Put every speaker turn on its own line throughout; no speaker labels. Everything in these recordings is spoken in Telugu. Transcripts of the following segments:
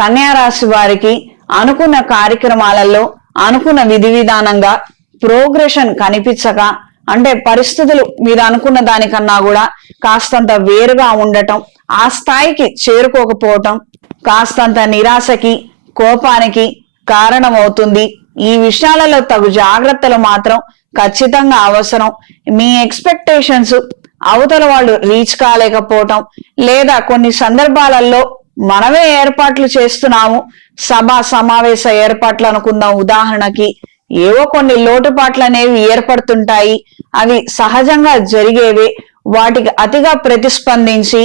కన్యారాశి వారికి అనుకున్న కార్యక్రమాలలో అనుకున్న విధి విధానంగా ప్రోగ్రెషన్ కనిపించక అంటే పరిస్థితులు మీరు అనుకున్న దానికన్నా కూడా కాస్తంత వేరుగా ఉండటం ఆ స్థాయికి చేరుకోకపోవటం కాస్తంత నిరాశకి కోపానికి కారణమవుతుంది. ఈ విషయాలలో తగు జాగ్రత్తలు మాత్రం ఖచ్చితంగా అవసరం. మీ ఎక్స్పెక్టేషన్స్ అవతల వాళ్ళు రీచ్ కాలేకపోవటం లేదా కొన్ని సందర్భాలలో మనమే ఏర్పాట్లు చేస్తున్నాము. సభ సమావేశ ఏర్పాట్లు అనుకుందాం. ఉదాహరణకి ఏవో కొన్ని లోటుపాట్లు అనేవి ఏర్పడుతుంటాయి. అవి సహజంగా జరిగేవి. వాటికి అతిగా ప్రతిస్పందించి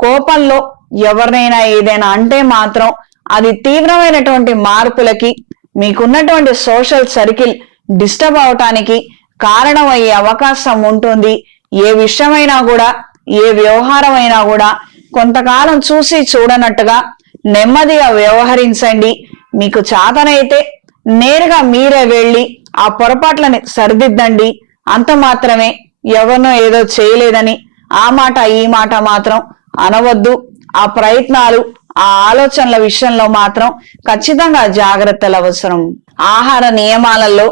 కోపంలో ఎవరినైనా ఏదైనా అంటే మాత్రం అది తీవ్రమైనటువంటి మార్పులకి మీకున్నటువంటి సోషల్ సర్కిల్ డిస్టర్బ్ అవటానికి కారణమయ్యే అవకాశం ఉంటుంది. ఏ విషయమైనా కూడా ఏ వ్యవహారమైనా కూడా కొంతకాలం చూసి చూడనట్టుగా నెమ్మదిగా వ్యవహరించండి. మీకు చాతనైతే నేరుగా మీరే వెళ్ళి ఆ పొరపాట్లని సరిదిద్దండి. అంత మాత్రమే ఎవరినో ఏదో చేయలేదని ఆ మాట ఈ మాట మాత్రం అనవద్దు. ఆ ప్రయత్నాలు ఆ ఆలోచనల విషయంలో మాత్రం ఖచ్చితంగా జాగ్రత్తలు అవసరం. ఆహార నియమాలలో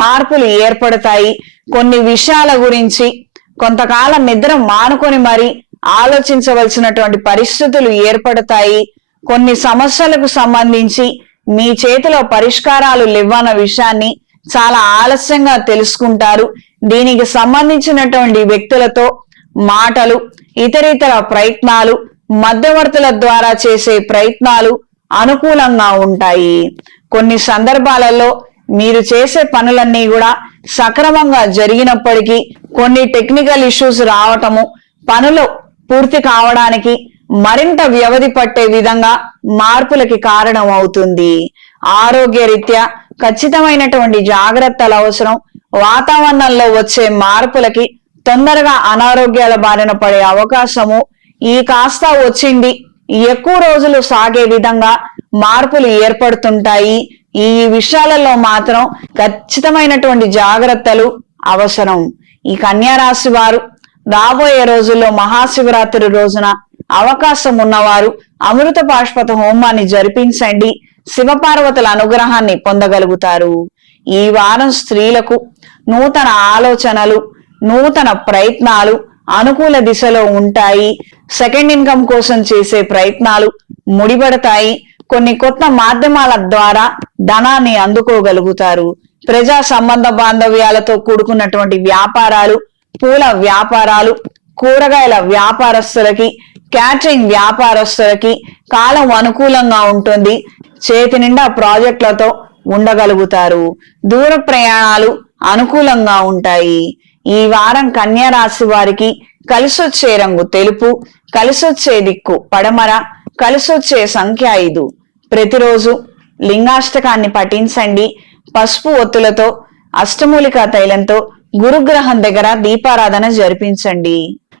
మార్పులు ఏర్పడతాయి. కొన్ని విషయాల గురించి కొంతకాలం నిద్ర మానుకొని మరి ఆలోచించవలసినటువంటి పరిస్థితులు ఏర్పడతాయి. కొన్ని సమస్యలకు సంబంధించి మీ చేతిలో పరిష్కారాలు లేవన్న విషయాన్ని చాలా ఆలస్యంగా తెలుసుకుంటారు. దీనికి సంబంధించినటువంటి వ్యక్తులతో మాటలు ఇతరితర ప్రయత్నాలు మధ్యవర్తుల ద్వారా చేసే ప్రయత్నాలు అనుకూలంగా ఉంటాయి. కొన్ని సందర్భాలలో మీరు చేసే పనులన్నీ కూడా సక్రమంగా జరిగినప్పటికీ కొన్ని టెక్నికల్ ఇష్యూస్ రావటము పనులు పూర్తి కావడానికి మరింత వ్యవధి పట్టే విధంగా మార్పులకి కారణం అవుతుంది. ఆరోగ్య రీత్యా ఖచ్చితమైనటువంటి జాగ్రత్తలు అవసరం వాతావరణంలో వచ్చే మార్పులకి తొందరగా అనారోగ్యాల బారిన పడే అవకాశము ఈ కాస్త వచ్చింది ఎక్కువ రోజులు సాగే విధంగా మార్పులు ఏర్పడుతుంటాయి. ఈ విషయాలలో మాత్రం ఖచ్చితమైనటువంటి జాగ్రత్తలు అవసరం. ఈ కన్యా రాశి వారు రాబోయే రోజుల్లో మహాశివరాత్రి రోజున అవకాశం ఉన్నవారు అమృత పాష్పత హోమాన్ని జరిపించండి. శివపార్వతుల అనుగ్రహాన్ని పొందగలుగుతారు. ఈ వారం స్త్రీలకు నూతన ఆలోచనలు నూతన ప్రయత్నాలు అనుకూల దిశలో ఉంటాయి. సెకండ్ ఇన్కమ్ కోసం చేసే ప్రయత్నాలు ముడిపడతాయి. కొన్ని కొత్త మాధ్యమాల ద్వారా ధనాన్ని అందుకోగలుగుతారు. ప్రజా సంబంధ బాంధవ్యాలతో కూడుకున్నటువంటి వ్యాపారాలు పూల వ్యాపారాలు కూరగాయల వ్యాపారస్తులకి క్యాటరింగ్ వ్యాపారస్తులకి కాలం అనుకూలంగా ఉంటుంది. చేతి నిండా ప్రాజెక్టులతో ఉండగలుగుతారు. దూర ప్రయాణాలు అనుకూలంగా ఉంటాయి. ఈ వారం కన్యారాశి వారికి కలిసొచ్చే రంగు తెలుపు కలిసొచ్చే దిక్కు పడమర కలిసొచ్చే సంఖ్య ఐదు. ప్రతిరోజు లింగాష్టకాన్ని పఠించండి. పసుపు ఒత్తులతో అష్టమూలికా తైలంతో గురుగ్రహం దగ్గర దీపారాధన జరిపించండి.